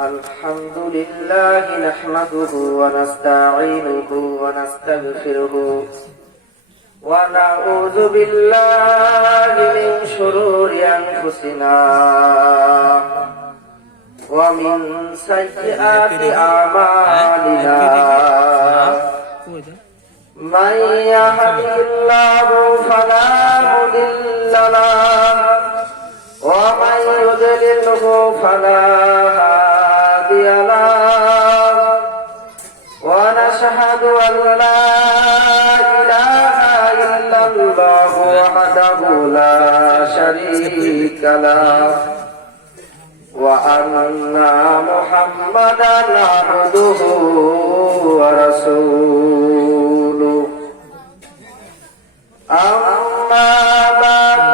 الحمد لله نحمده ونستعينه ونستغفره ونعوذ بالله من شرور أنفسنا ومن سيئات أعمالنا من يهده الله فلا مضل له ومن يضلله فلا هادي له ونشهد أن لا إله إلا الله وحده لا شريك له وأن محمدا عبده ورسوله أما بعد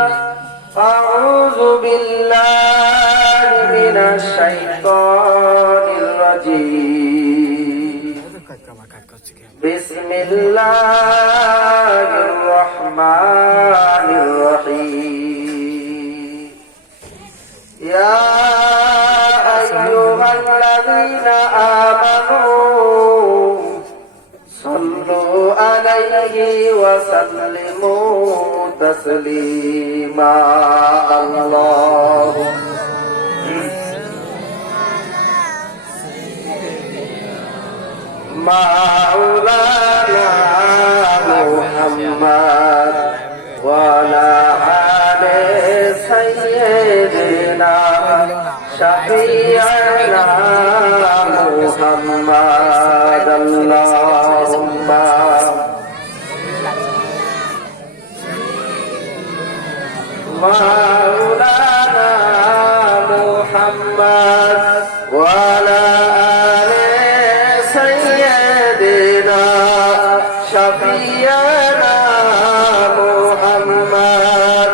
أعوذ بالله من الشيطان الرجيم بسم الله الرحمن الرحيم يا أيها الذين آمنوا صلوا عليه وسلموا تسليما اللهم مولانا محمد وعلى آل سيدنا شفيعنا محمد اللهم مولانا محمد وعلى آل سيدنا شفيعنا محمد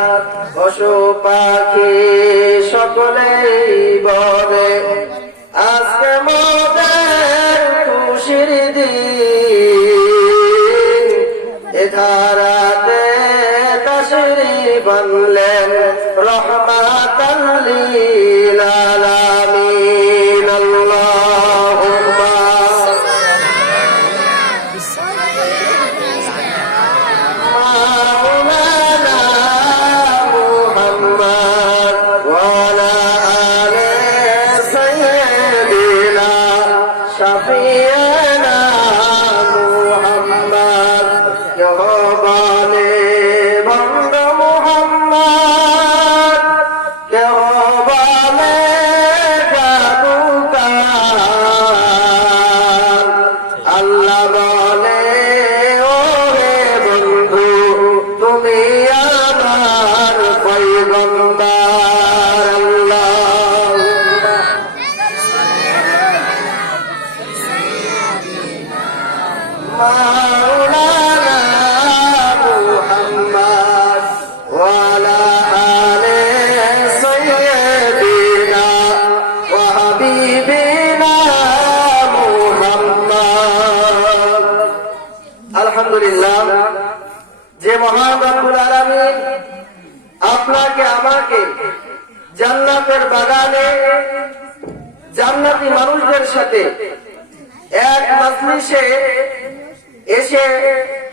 পশু পাখি সকলেই বলে আজকে মোদের খুশির দিন এ ধারাতে তাশরীফ আনলেন রহমাতাল লিল আলামিন আল্লাহুম্মা মাওলানা মুহাম্মদ ওয়া আলা আলি সাইয়্যিদিনা শাফিয়ানা মুহাম্মদ ইহবানে বন্দ মুহাম্মদ ইহবানে জাদুকার আল্লাহ বলে ও হে বন্ধু তুমি আমার পয়গম্বর আল্লাহুম্মা মাওলানা মুহাম্মদ ওয়া আলা আলি সাইয়্যিদিনা ওয়া হাবিবিনা মুহাম্মদ আলহামদুলিল্লাহ যে মহান রব্বুল আলামিন আপনাকে আমাকে জান্নাতের বাগানে জান্নাতি মানুষদের সাথে এক মজলিসে এসে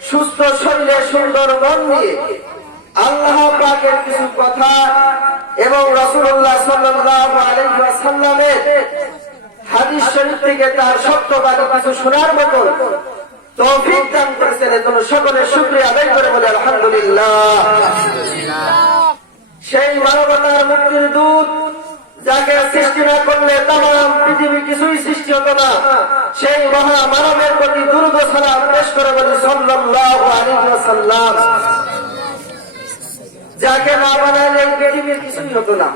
সুস্থ শরীরে সুন্দর মন নিয়ে আল্লাহ পাকের কিছু কথা এবং রাসূলুল্লাহ সাল্লাল্লাহু আলাইহি ওয়াসাল্লামের হাদিস শরীফ থেকে তার সত্যবাদী কিছু শোনার মতো তৌফিক দান করেছেন। এজন্য সকলের শুকরিয়া আদায় করে বলে আলহামদুলিল্লাহ। সেই মানবতার মুক্তির দূত যাকে সৃষ্টি না করলে তামাম পৃথিবী কিছুই সৃষ্টি হতো না, সেই মহা মানবের প্রতি দুরূদ ও সালাম পেশ করে বলি সাল্লাল্লাহু আলাইহি ওয়াসাল্লাম। যাকে না বানালে এই পৃথিবীর কিছুই হতো না।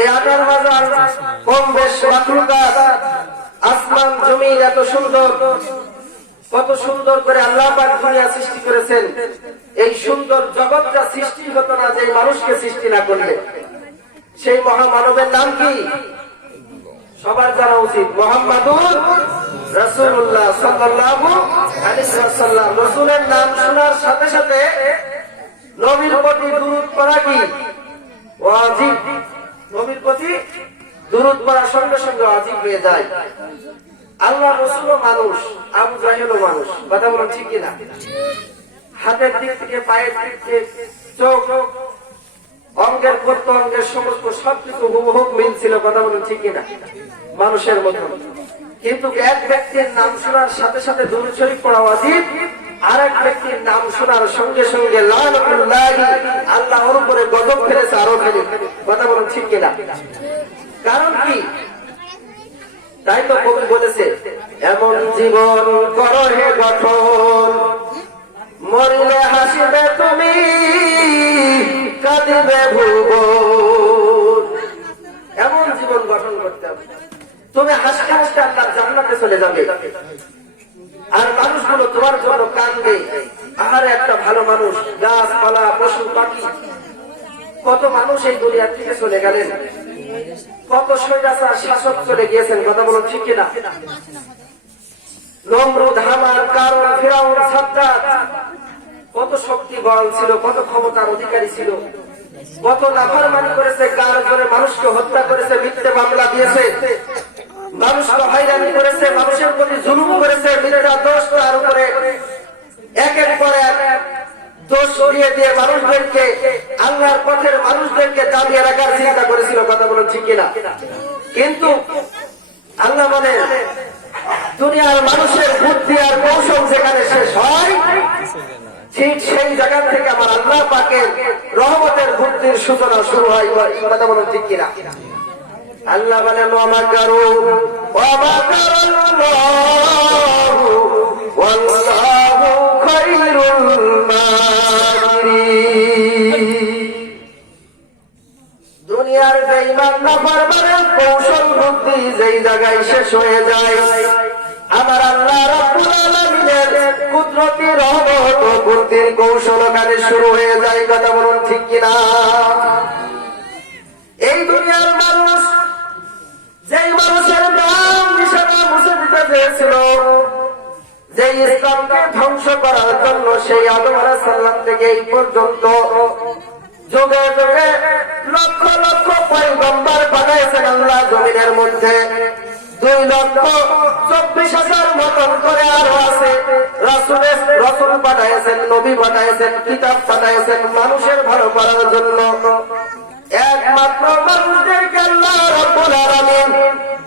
এই 18,000 কম বেশ মাখলুকাত আসমান জমিন এত সুন্দর, কত সুন্দর করে আল্লাহ পাক দুনিয়া সৃষ্টি করেছেন। এই সুন্দর জগৎটা সৃষ্টি হতো না যে মানুষকে সৃষ্টি না করলে। সেই মহামানবের নাম কি সবার জানা উচিত, মুহাম্মাদুর রাসূলুল্লাহ সাল্লাল্লাহু আলাইহি ওয়াসাল্লাম। রাসূলের নাম শোনার সাথে সাথে নবীর প্রতি দুরূদ পড়া কি ওয়াজিব। নবীর প্রতি দুরূদ পড়ার সঙ্গে সঙ্গে ওয়াজিব হয়ে যায়। আল্লাহ রাসূলও মানুষ, আবু জাহেলও মানুষ, কথা বলেন ঠিক কিনা? হাতের দিক থেকে পায়ের দিক থেকে চোখ অঙ্গের প্রত্যঙ্গের সমস্ত সবকিছু হুবহু মিল ছিল, কথা বলেন ঠিক কিনা? মানুষের মতো। কিন্তু এক ব্যক্তির নাম শোনার সাথে সাথে দুরূদ শরীফ পড়া ওয়াজিব, আর এক ব্যক্তির নাম শোনার সঙ্গে সঙ্গে লানাতুল্লাহি, আল্লাহর উপরে গজব ফেলেছে আরো ফেলে, কথা বলেন ঠিক কিনা? কারণ কি? তাই তো কবি বলেছে, এমন জীবন করো হে গঠন, মরিলে হাসিবে তুমি, কাঁদিবে ভুবন। এমন জীবন গঠন করতে হবে, তুমি হাসতে হাসতে আল্লাহর জান্নাতে চলে যাবে, আর মানুষগুলো তোমার জন্য কাঁদবে। আর একটা ভালো মানুষ, গাছপালা পশু পাখি, কত মানুষ এই দুনিয়ার থেকে চলে গেলেন, কত স্বৈরাচার শাসক চলে গিয়েছেন, কথা বলুন ঠিক কিনা? নমরুদ, হামান, কারুন, ফিরাউন, সাদ্দাত, কত শক্তি বল ছিল, কত ক্ষমতার অধিকারী ছিল, কত নাফরমানি করেছে, গার জোরে মানুষকে হত্যা করেছে, মিথ্যে মামলা দিয়েছে, মানুষকে হয়রানি করেছে, মানুষের প্রতি জুলুম করেছে, মিথ্যা দোষ তার উপরে একের পর এক দোষ সরিয়ে দিয়ে মানুষদেরকে, আল্লাহর পথের মানুষদেরকে দাবিয়ে রাখার চিন্তা করেছিল, কথা বলুন ঠিক কিনা? কিন্তু আল্লাহ বলে, দুনিয়ার মানুষের বুদ্ধি আর কৌশল যেখানে শেষ হয়, ঠিক সেই জায়গা থেকে আমার আল্লাহ পাকের রহমতের বুদ্ধির সূচনা শুরু হয়, কথা বলুন ঠিক কিনা? আল্লাহ বলেন, ওয়া কারু ওয়া মাকারাল্লাহু ওয়াল্লাহু খায়রুল মাকিরিন। দুনিয়ার বেঈমান নাফরমানের কৌশল বুদ্ধি যেই জায়গায় শেষ হয়ে যায়, আমার আল্লাহ রাব্বুল আলামিনের কুদরতি রহমত ও বুদ্ধির কৌশল ওখানে শুরু হয়ে যায়, কথা বলুন ঠিক কিনা? এই দুনিয়ার মানুষ যেই মানুষের নাম নিশানা মুছে দিতে চেয়েছিল, যে ইসলামকে ধ্বংস করার জন্য, সেই আদম আলাইহিস সালাম থেকে এই পর্যন্ত যুগে যুগে লক্ষ লক্ষ পয়গম্বর পাঠাইছেন আল্লাহ জমিনের মধ্যে, 2,24,000 মতন করে আরো আছে রাসূল পাঠাইছেন, নবী পাঠাইছেন, কিতাব পাঠাইছেন মানুষের ভালো করার জন্য। একমাত্র মানুষদেরকে আল্লাহ রাব্বুল আলামিন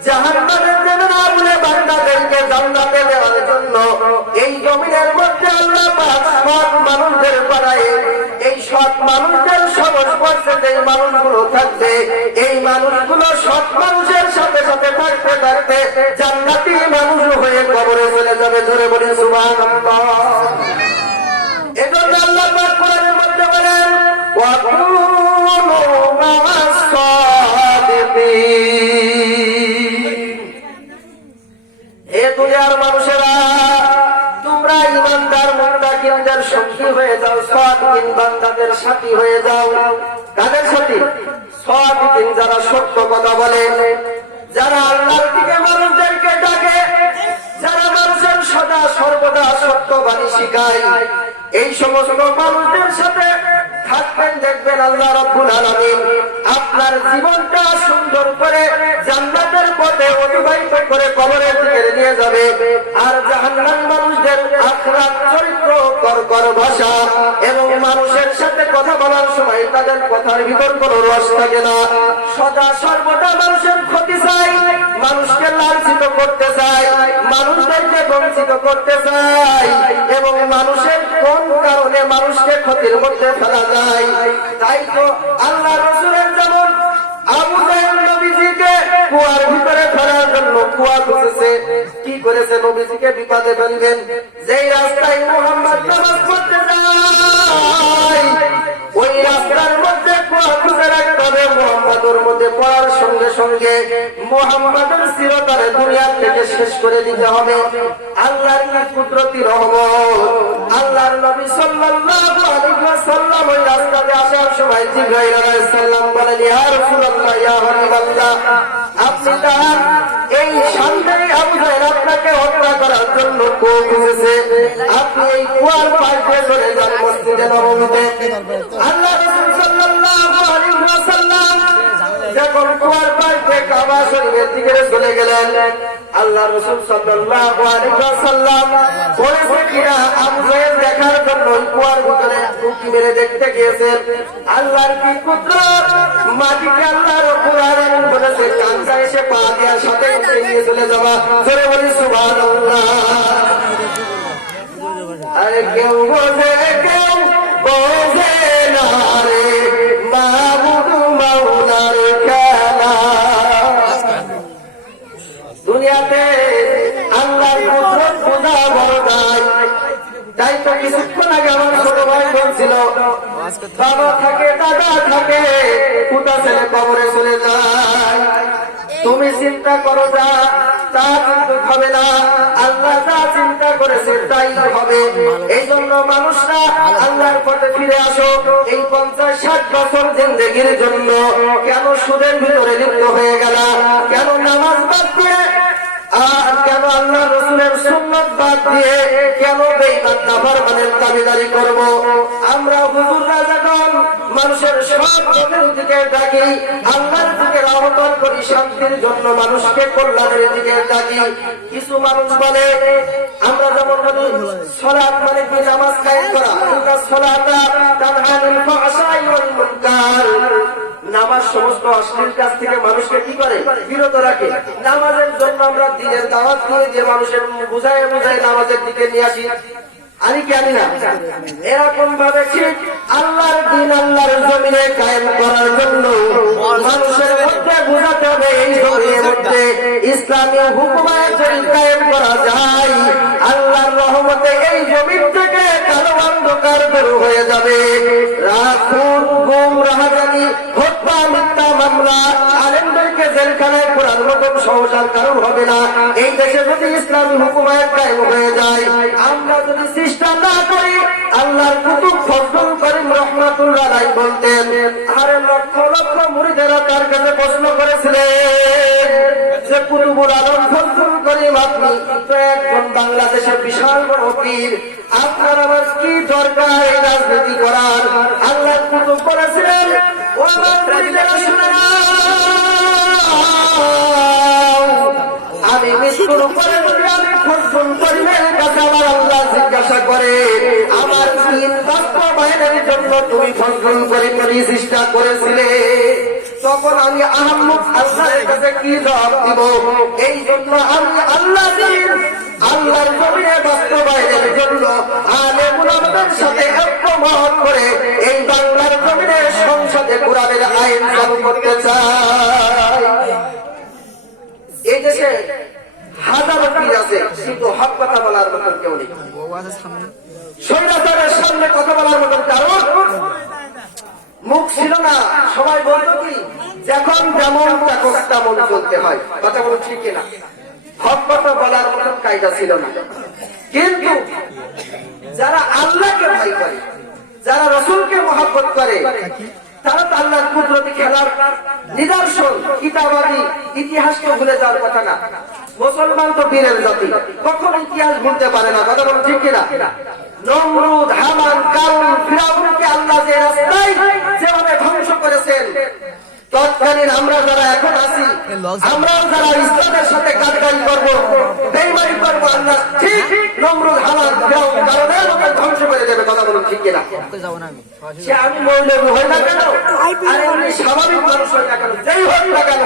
জাহান্নামে দেবেন না বলে বান্দাদেরকে জান্নাতে দেওয়ার জন্য এই জমিনের মধ্যে আল্লাহ পাক সৎ মানুষদের পাঠায়। এই সৎ মানুষদের সংস্পর্শে যে মানুষগুলো থাকবে, এই মানুষগুলো সৎ মানুষের সাথে সাথে থাকতে থাকতে জান্নাতি মানুষ হয়ে কবরে চলে যাবে। ধরে বলি সুবহানাল্লাহ। এজন্য আল্লাহ পাক কোরআনের মধ্যে বলেন, ওয়া কুনু মা'আস সাদিকিন। হে দুনিয়ার মানুষেরা, তোমরা ইমানদার মুত্তাকিনদের সঙ্গী হয়ে যাও, সাদিকিন বান্দাদের সাথী হয়ে যাও। কাদের সাথী? সাদিকিন, যারা সত্য কথা বলে, যারা আল্লাহর দিকে মানুষদেরকে ডাকে, যারা মানুষের সদা সর্বদা সত্যবাণী শিখায়, এই সমস্ত মানুষদের সাথে থাকবেন। দেখবেন আল্লাহ রাব্বুল আলামিন আপনার জীবনটা সুন্দর করে জান্নাতের পথে অতিবাহিত করে কবরের দিকে নিয়ে যাবে। আর জাহান্নামী মানুষদের আখরাত চরিত্র, কর্কর ভাষা এবং মানুষের সাথে কথা বলার সময় তাদের কথার ভিতর কোনো রস থাকে না। সদা সর্বদা মানুষের ক্ষতি চাই, মানুষকে লাঞ্ছিত করতে চাই, মানুষদেরকে বঞ্চিত করতে চাই, এবং মানুষের কোন কারণে মানুষকে ক্ষতির মধ্যে ফেলা যায়। তাই তো আল্লাহ রাসূলের যেমন আবু জাহেল নবীজিকে কুয়ার ভিতরে ফেলার জন্য কুয়া খুঁজেছে, কি করেছে? নবীজিকে বিপদে ফেলবেন। যেই রাস্তায় মুহাম্মদ নামাজ পড়তে যায়, ওই রাস্তার মধ্যে কুয়া খুঁজে রাখতে হবে। মুহাম্মদের মধ্যে পড়ার সঙ্গে সঙ্গে মুহাম্মদের চিরতরে দুনিয়া থেকে শেষ করে দিতে হবে। আল্লাহর কি কুদরতি রহমত! আল্লাহর নবী সাল্লাল্লাহু আলাইহি ওয়াসাল্লাম ওই রাস্তাতে আসার সময় জিবরাইল আলাইহিস সালাম বলেন, ইয়া রাসূলুল্লাহ, ইয়া হাবিবাল্লাহ, আপনি তার এই সামনেই আবু জাহেল আপনাকে হত্যা করার জন্য কুয়া খুঁজেছে, আপনি এই কুয়ার পাশে চলে যান মসজিদে নববীতে। আল্লাহ রাসূল সাল্লাল্লাহু আলাইহি ওয়াসাল্লাম যেন যখন কুয়ার পাশ দিয়ে কাবা শরীফের দিকে চলে গেলেন, আল্লাহ রাসূল সাল্লাল্লাহু আলাইহি ওয়াসাল্লাম বলেছে কিনা আবু জাহেল দেখার জন্য কুয়ার ভিতরে উঁকি মেরে দেখতে গিয়েছেন। আল্লাহর কি কুদরত! মাটিকে আল্লাহ রাব্বুল আলামিন বলেছে কাঁচা এসে পা দেওয়ার সাথে সাথে নিয়ে চলে যাওয়া। জোরে বলি সুবহানাল্লাহ। আরে কেউ বোঝে কেউ বোঝে না রে মাবুদ মাওলার খেলা। দুনিয়াতে আল্লাহর কুদরত বোঝা বড় নাই। তাই তো কিছুক্ষণ আগে আমার ছোট ভাই বলছিল, বাবা থাকে দাদা থাকে পুতা ছেলে কবরে চলে যায়। তুমি চিন্তা করো যা তা কিন্তু হবে না, আল্লাহ যা চিন্তা করেছে তাই হবে। এই জন্য মানুষরা আল্লাহর পথে ফিরে আসো। এই 50-60 বছর জিন্দেগির জন্য কেন সুদের ভিতরে লিপ্ত হয়ে গেল? কেন নামাজ বাদ দিয়ে আর কেন আল্লাহ রাসূলের সুন্নাত বাদ দিয়ে কেন বেঈমান নাফরমানের তাবেদারি করব? আমরা হুজুররা যখন মানুষের সব জনের দিকে ডাকি, আল্লাহর দিকে আহ্বান করি, শান্তির জন্য মানুষকে কল্যাণের দিকে ডাকি, কিছু মানুষ বলে আমরা যেমন বলি সালাত মানে কি নামাজ কায়েম করা, ইন্না সালাতা তানহা আনিল ফাহশাই ওয়াল মুনকার। নামাজ সমস্ত অশ্লীল কাজ থেকে মানুষকে কি করে? বিরত রাখে। নামাজের জন্য আমরা দিনের দাওয়াত দিয়ে যে মানুষের বুঝায় বুঝায় নামাজের দিকে নিয়ে আসি, আনি কি আনি না? এরকম ভাবে ঠিক আল্লাহর দিন আল্লাহর জমিনে কায়েম করার জন্য মানুষের মধ্যে বোঝাতে হবে এই জমিনের মধ্যে ইসলামী হুকুমাত যদি কায়েম করা যায়, আল্লাহর রহমতে এই জমিন থেকে কালো অন্ধকার দূর হয়ে যাবে। রাখুন গুম রাহাজানি হত্যা মিথ্যা মামলা আলেমদেরকে জেলখানায় পুরার মতন সহসার কারণ হবে না। এই দেশে যদি ইসলামী হুকুমাত কায়েম হয়ে যায়, আমরা যদি চেষ্টা না করি, আল্লাহর কুতুব ফজলুল করিম রহমাতুল্লাহ আলাইহি বলতেন, আরে লক্ষ লক্ষ মুরিদেরা তার কাছে প্রশ্ন করেছিলেন যে কুতুবুল আলম ফজলুল করিম আপনি তো একজন বাংলাদেশের বিশাল বড় পীর, আপনার আমার কি দরকার এই রাজনীতি করার? আল্লাহর কুতুব বলেছিলেন, ও আমার মুরিদেরা শুনে নাও, আমি মৃত্যুর উপরে যদি আমি ফজলুল করিমের কাছে আমার আল্লাহ জিজ্ঞাসা করে আমার দিন বাস্তবায়নের জন্য তুমি ফজলুল করিমের চেষ্টা করেছিলে, তখন আমি আহম্মদ আল্লাহর কাছে কি জবাব দিব? এই জন্য আমি আল্লাহ দিন আল্লাহর জমিনে বাস্তবায়নের জন্য আলেম উলামাদের সাথে ঐক্যমত করে এই বাংলার জমিনে সংসদে কোরআনের আইন চালু করতে চাই। এই দেশে হাজারো পীর আছে, কিন্তু হক কথা বলার মতন কেউ নেই। স্বৈরাচারের সামনে কথা বলার মতন কারণ মুখ ছিল না। সবাই বলতো কি, যখন যেমন তখন তেমন চলতে হয়। কথা বলো ঠিক কিনা? হক কথা বলার মতন কায়দা ছিল না। কিন্তু যারা আল্লাহকে ভয় করে, যারা রাসূলকে মহব্বত করে, তারা তো আল্লাহর কুদরতি খেলার নিদর্শন। কিতাবাদি ইতিহাসকে ভুলে যাওয়ার কথা না। মুসলমান তো বীরের জাতি, কখনো ইতিহাস ভুলতে পারে না। কথা বলো ঠিক কিনা? নমরুদ, হামান, কারুন, ফিরাউনকে আল্লাহ যে রাস্তায় যেভাবে ধ্বংস করেছেন, তৎকালীন আমরা যারা এখন আছি, আমরা যারা ইসলামের সাথে কাজকারি করবো, বেঈমানি করবো, আল্লাহ ঠিক নমরুদ, হামান, ফিরাউন, কারুনের মতো ধ্বংস করে দেবে। কথা বলো ঠিক কিনা? সে আমি মৌলবী হই না কেন, আরে উনি স্বাভাবিক মানুষ হই না কেন, যেই হোক না কেন,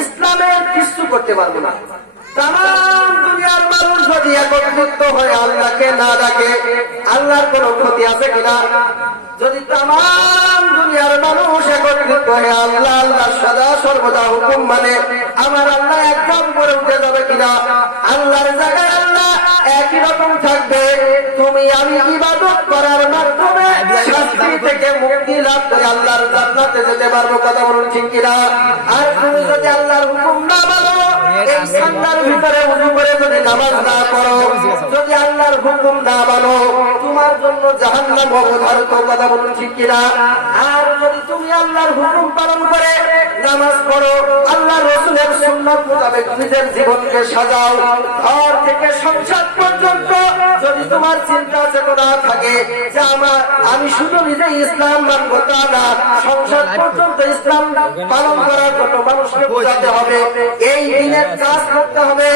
ইসলামের কিছু করতে পারবো না। তাম দুনিয়ার মানুষ যদি একত্রিত হয়ে আল্লাহকে না ডাকে, আল্লাহর কোন ক্ষতি আছে কিনা? যদি তাম দুনিয়ার মানুষ একত্রিত হয়ে আল্লাহ আল্লাহ সদা সর্বদা হুকুম মানে, আমার আল্লাহ একদম করে উঠে যাবে কিনা? আল্লাহর জায়গায় আল্লাহ একই রকম থাকবে। তুমি আমি ইবাদত করার মাধ্যমে শাস্তি থেকে মুক্তি লাভ করে আল্লাহর জান্নাতে যেতে পারবো। কথা বলুন ঠিক কিনা? আর তুমি যদি আল্লাহর হুকুম না মানো, এই সান্নার ভিতরে উজু করে যদি নামাজ না পড়ো, যদি আল্লাহর হুকুম না মানো, তোমার জন্য জাহান্নাম অবধারিত। কথা বলুন ঠিক কিনা? আর যদি তুমি আল্লাহর হুকুম পালন করে নামাজ পড়ো, আল্লাহর রাসূলের সুন্নাত সুন্নাত মোতাবেক নিজের জীবনকে সাজাও। ঘর থেকে সংসার পর্যন্ত যদি তোমার চিন্তা চেতনা থাকে যে আমি শুধু নিজে ইসলাম মানবো তা না, সংসার পর্যন্ত ইসলাম পালন করার জন্য মানুষকে বোঝাতে হবে, এই দিনের কাজ করতে হবে।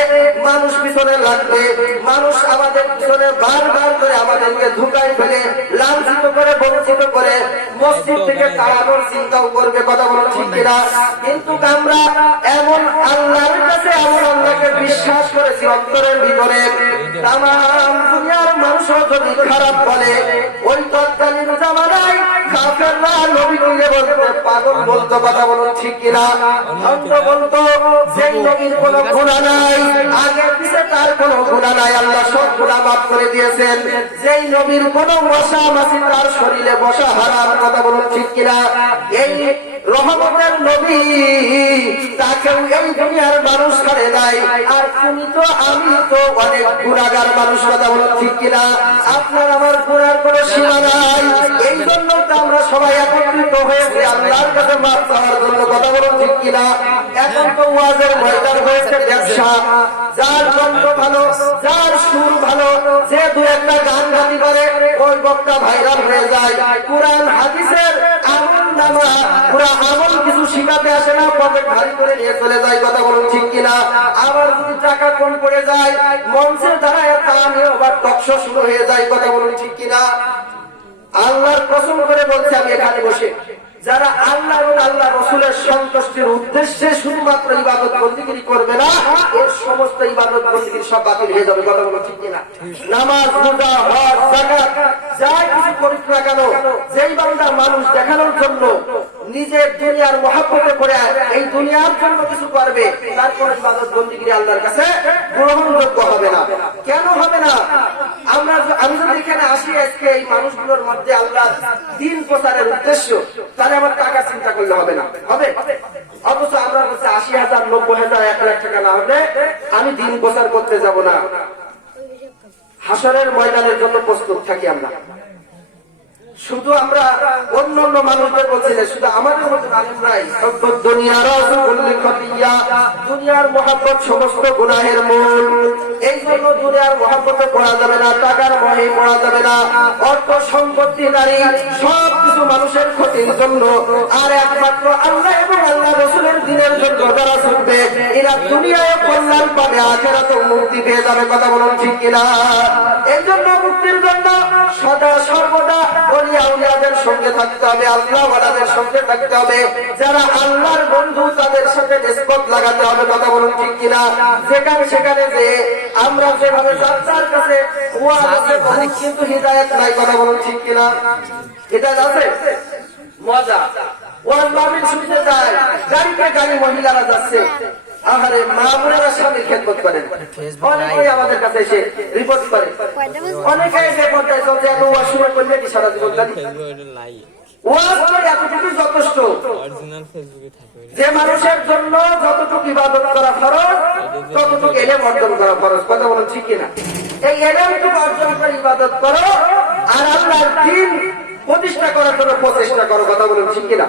মানুষ পিছনে লাগবে, মানুষ আমাদের পিছনে বারবার করে আমাদেরকে ধোঁকায় ফেলে লাঞ্ছিত করে বঞ্চিত করে মসজিদ থেকে তাড়ানোর চিন্তাও করবে। কথা বলো ঠিক কিনা? কিন্তু আমরা এমন আল্লাহর কাছে এমন আল্লাহকে বিশ্বাস করেছি অন্তরের ভিতরে, তাম দুনিয়ার মানুষও যদি খারাপ বলে, ওই তৎকালীন জামানায় কাফেররা নবীকে বলতে পাগল বলতো। কথা বলো ঠিক কিনা? ভণ্ড বলতো সেই নবীর কোনো গুনাহ নাই, আগে পিছে তার কোনো গুনাহ নাই, আল্লাহ সব গুনাহ মাফ করে দিয়েছেন। যেই নবীর কোনো মশা মাছি তার শরীরে বসা হারাম। কথা বলো ঠিক কিনা? এই রহমতের নবী তাকেও এই দুনিয়ার মানুষ ছাড়ে নাই। আর তুমি তো আমি তো অনেক গুনাহগার মানুষ। কথা বলো ঠিক কিনা? আপনার আমার গুনার কোনো সীমা নাই। এই জন্য তো আমরা সবাই একত্রিত হয়েছি আল্লাহর কাছে মাফ চাওয়ার জন্য। কথা বলো ঠিক কিনা? এখন তো ওয়াজের ময়দান হয়েছে ব্যবসা, যার কণ্ঠ ভালো, যার সুর ভালো, যে দু একটা গান গাতি করে ওই বক্তা ভাইরাল হয়ে যায়। কুরআন হাদিসের আমল নামা পুরা আমল কিছু শিখাতে আসে না, পকেট ভারী করে নিয়ে চলে যায়। কথা বলুন ঠিক কিনা? আবার যদি টাকা কম পড়ে যায় মঞ্চে দাঁড়ায় তা নিয়ে আবার টকশো শুরু হয়ে যায়। কথা বলুন ঠিক কিনা? আল্লাহর কসম করে বলছে আমি এখানে বসে, যারা আল্লাহ এবং আল্লাহ রসুলের সন্তুষ্টির উদ্দেশ্যে শুধুমাত্র ইবাদত বন্দেগী করবে না, এর সমস্ত ইবাদত বন্দেগী সব বাতিল হয়ে যাবে। কথা বলো ঠিক কিনা? নামাজ, রোজা, হজ, যাকাত যা কিছু করিস না কেন, যেই বান্দা মানুষ দেখানোর জন্য নিজের দুনিয়ার মহব্বতে পড়ে এই দুনিয়ার জন্য কিছু করবে, তার কোন ইবাদত বন্দেগী আল্লাহর কাছে গ্রহণযোগ্য হবে না। কেন হবে না? আমি যদি এখানে আসি আজকে এই মানুষগুলোর মধ্যে আল্লাহ দ্বীন প্রচারের উদ্দেশ্য, তাহলে আমার টাকা চিন্তা করলে হবে না? হবে? অথচ আমরা বলছি ৮০,০০০, ৯০,০০০, ১,০০,০০০ টাকা না হলে আমি দ্বীন প্রচার করতে যাব না। হাসরের ময়দানের জন্য প্রস্তুত থাকি আমরা। শুধু আমরা অন্য অন্য মানুষদের বলছি না, শুধু আমাদের মতো আলেমরাই দুনিয়ার মহব্বত সমস্ত গুনাহের মূল। এই জন্য দুনিয়ার মহব্বতে পড়া যাবে না, টাকার মহে পড়া যাবে না, অর্থ সম্পত্তি নারী সব কিছু মানুষের ক্ষতির জন্য। আর একমাত্র আল্লাহ এবং আল্লাহ রসুলের দিনের জন্য যারা ছুটবে, এরা দুনিয়ায় কল্যাণ পাবে, আখিরাতেও মুক্তি পেয়ে যাবে। কথা বলুন ঠিক কিনা? এই জন্য মুক্তির জন্য সদা সর্বদা আউলিয়াদের সঙ্গে থাকতে হবে, আল্লাহ ওয়ালাদের সঙ্গে থাকতে হবে, যারা আল্লাহর বন্ধু তাদের সাথে নিসবত লাগাতে হবে। কথা বলুন ঠিক কিনা? যেখানে সেখানে যে আমরা যেভাবে যার কাছে ওয়াজ আছে কিন্তু হিদায়াত নাই। কথা বলুন ঠিক কিনা? হিদায়াত আছে মজা, ওয়াজ মাহফিল শুনতে যায়, গাড়িতে গাড়ি মহিলারা যাচ্ছে, আহারে মা বোনেরা স্বামীর খেদমত করেন, অনেকেই আমাদের কাছে এসে রিপোর্ট করে, অনেকে এসে পর্যায়ে চলছে এত ওয়াজ শুরু করলে কি সারা জীবন জানি ওয়াজ করে এতটুকু যথেষ্ট। যে মানুষের জন্য যতটুকু ইবাদত করা ফরজ, ততটুকু এলেম অর্জন করা ফরজ। কথা বলুন ঠিক কিনা? এই এলেমটুকু অর্জন করে ইবাদত করো আর আল্লাহর দ্বীন প্রতিষ্ঠা করার জন্য প্রচেষ্টা করো। কথা বলুন ঠিক কিনা?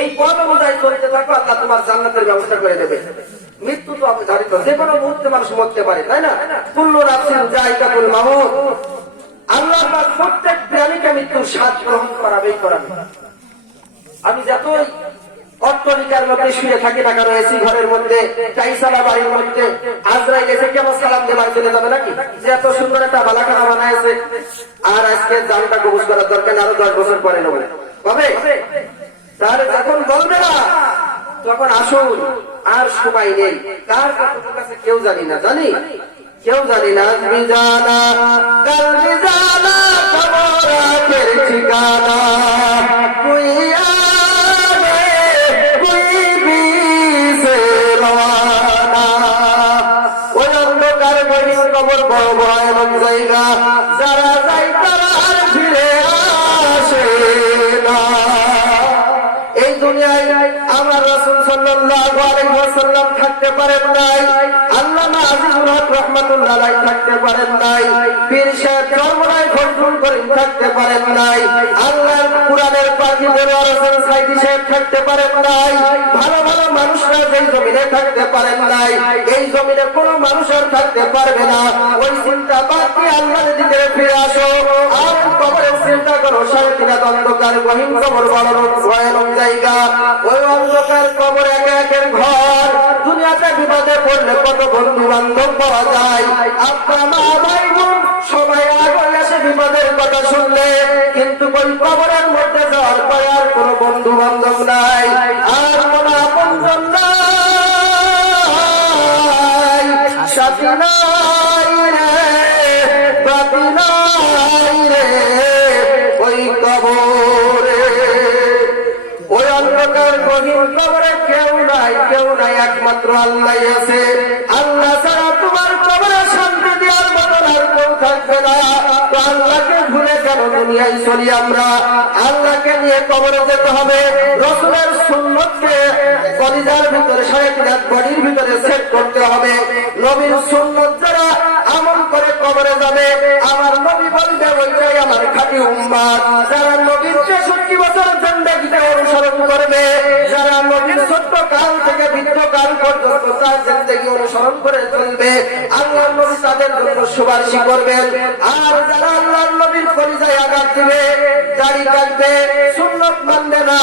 এই পথ অনুযায়ী চলতে থাকো, আল্লাহ তোমার জান্নাতের ব্যবস্থা করে দেবে। মৃত্যু তো অবধারিত, যে কোনো মুহূর্তে মানুষ মরতে পারে, তাই না? কুল্লু নাফসিন যায়কাতুল মাউত, আল্লাহ পাক প্রত্যেক প্রাণীকে মৃত্যুর স্বাদ গ্রহণ করাবেই করাবে। আমি যতই অট্টালিকার মধ্যে শুয়ে থাকি না কেন, এসি ঘরের মধ্যে, টাইসালা বাড়ির মধ্যে, আজরাইল এসে কেমন সালাম দিয়ে বাড়ি চলে যাবে নাকি? যে এত সুন্দর একটা বালাখানা বানাইছে, আর আজকে জানটা কবুজ করার দরকার, আরো 10 বছর পরে নেবে হবে। তাহলে যখন বলবে না তখন আসুন, আর সময় নেই। কার কাছে কেউ জানি না, জানি কেউ জানি না। জানা কাল জানা খবরের ঠিকানা, ওই অন্ধকার গহীন কবর বড় ভয়ানক জায়গা, যারা যায় তারা আর ফিরে আসে না। এই দুনিয়ায় আমার রাসূল সাল্লাল্লাহু আলাইহি সাল্লাম থাকতে পারেন নাই, আল্লামা আজিজুল হক রাহমাতুল্লাহ আলাইহি থাকতে পারেন নাই, পীর সাহেব চরমনাই ফজলুল করিম থাকতে পারেন নাই, আল্লাহর কোরআনের পাখি দেওয়ার হোসেন সাইদি সাহেব থাকতে পারেন নাই, ভালো ভালো মানুষরা যেই জমিনে থাকতে পারেন নাই, এই জমিনে কোনো মানুষ আর থাকতে পারবে না। ওই চিন্তা বাদ দিয়ে আল্লাহর দিকে ফিরে আসো। আর কবরের চিন্তা করো, 3.5 অন্ধকার গহীন কবর বড় ভয়ানক জায়গা। ওই অন্ধকার কবর একে একের ঘর। দুনিয়াতে বিপদে পড়লে কত বন্ধু বান্ধব পাওয়া যায়, আপনার মা ভাই বোন সবাই আগে এসে বিপদের কথা শুনলে, কিন্তু ওই কবরের মধ্যে যাওয়ার পরে আর কোনো বন্ধু বান্ধব নাই, আর কোনো আপনজন নাই, সাথী নাই রে, বাতি নাই রে ওই কবরে। ওই অন্ধকার গহীন কবরে কেউ নাই, কেউ নাই, একমাত্র আল্লাহ আছে। আল্লাহ ছাড়া তোমার কবরে শান্তি দেওয়ার মতন আর কেউ থাকবে না। তো আল্লাহকে ভুলে কেন দুনিয়ায় চলি আমরা? আল্লাহকে নিয়ে কবরে যেতে হবে। রাসূলের সুন্নতকে কলিজার ভিতরে, 3.5 হাত বডির ভিতরে সেট করতে হবে। নবীর সুন্নত যারা আমল করে কবরে যাবে, আমার নবী বলবে ওইটাই আমার খাঁটি উম্মত। যারা নবীর 63 বছর জিন্দেগিতে অনুসরণ করবে, যারা নবীর ছোট্ট কাল থেকে বৃদ্ধ কাল পর্যন্ত তার জিন্দেগি অনুসরণ করে চলবে, আল্লাহর নবী তাদের জন্য সুপারিশ করবেন। আর যারা আল্লাহর নবীর কলিজায় আঘাত দিবে, দাড়ি কাটবে, সুন্নত মানবে না,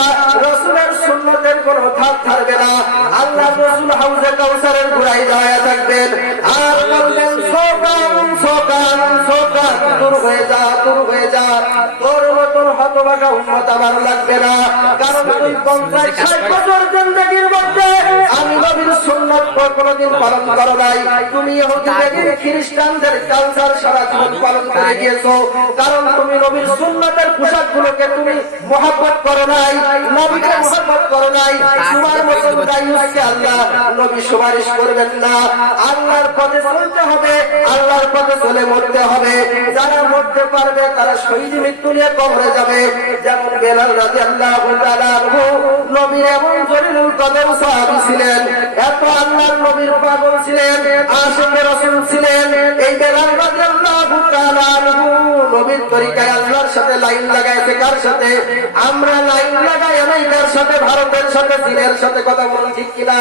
রাসূলের সুন্নতের কোনো ধাপ ছাড়বে না, আল্লাহ রাসূল হাউজে কাউসারের ঘোড়ায় দাঁড়িয়ে থাকবেন আর বলবেন সোকান সোকান সোকান, দূর হয়ে যা, দূর হয়ে যা, তোর মতন হতভাগা উম্মত আমার লাগবে না। কারণ তুই 50-60 বছর জিন্দেগির মধ্যে আমি নবীর সুন্নাত কোনদিন পালন করো নাই। তুমি ইহুদিদের খ্রিস্টানদের কালচার সারা জীবন পালন করে গিয়েছো, কারণ তুমি নবীর সুন্নাতের পোশাকগুলোকে তুমি মহব্বত করো নাই, নবীকে মহব্বত করো নাই। তোমার মতন দায়ুসকে আল্লাহ নবী সুপারিশ করবেন না। আল্লাহর পথে চলতে হবে, আল্লাহর পথে চলে মরতে হবে। যারা মরতে পারবে তারা শহীদ মৃত্যু নিয়ে কবরে যাবে। যেমন বেলাল রাদিয়াল্লাহু তাআলা আনহু নবীর এমন জলিলুল কদর সাহাবী ছিলেন, এত আল্লাহর নবীর পাগল ছিলেন, আশিকে রাসূল ছিলেন। এই বেলাল রাদিয়াল্লাহু তাআলা আনহু নবীর তরিকায় আল্লাহর সাথে লাইন লাগাইছে। কার সাথে? আমরা লাইন লাগাই আমেরিকার সাথে, ভারতের সাথে, চীনের সাথে। কথা বলুন ঠিক কিনা?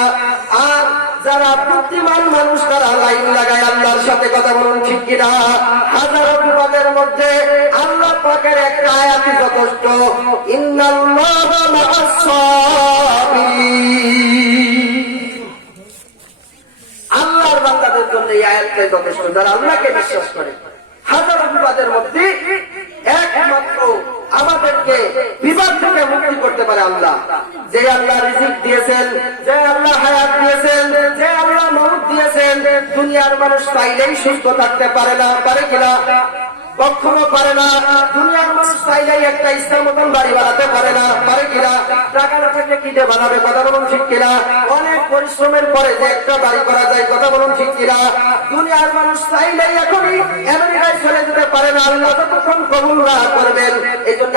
আর যারা বুদ্ধিমান মানুষ তারা লাইন লাগায় আল্লাহর সাথে। কথা বলুন ঠিক কিনা? হাজারো বিপদের মধ্যে আল্লাহ পাকের একটা আয়াতই যথেষ্ট, ইন্নাল্লাহা মা'আস সাবিরিন। আল্লাহর বান্দাদের জন্য এই আয়াতটাই যথেষ্ট, যারা আল্লাহকে বিশ্বাস করে। হাজারো বিপদের মধ্যে একমাত্র আমাদেরকে বিপদ থেকে মুক্তি করতে পারে আল্লাহ। যে আল্লাহ রিজিক দিয়েছেন, যে আল্লাহ হায়াত দিয়েছেন, যে আল্লাহ মউত দিয়েছেন, দুনিয়ার মানুষ চাইলেই সুস্থ থাকতে পারে না। পারে কিনা? কখনো পারে না। দুনিয়ার মানুষ চাইলেই একটা ইচ্ছা মতন বাড়ি বানাতে পারে না। পারে কিনা? টাকা না থাকলে কি দিয়ে বানাবে? কথা বলুন ঠিক কিনা? অনেক পরিশ্রমের পরে যে একটা বাড়ি করা যায়। কথা বলুন ঠিক কিনা? দুনিয়ার মানুষ চাইলেই এখনই আমেরিকায় চলে যেতে পারে না, আল্লাহ যতক্ষণ কবুল না করবেন। এই জন্য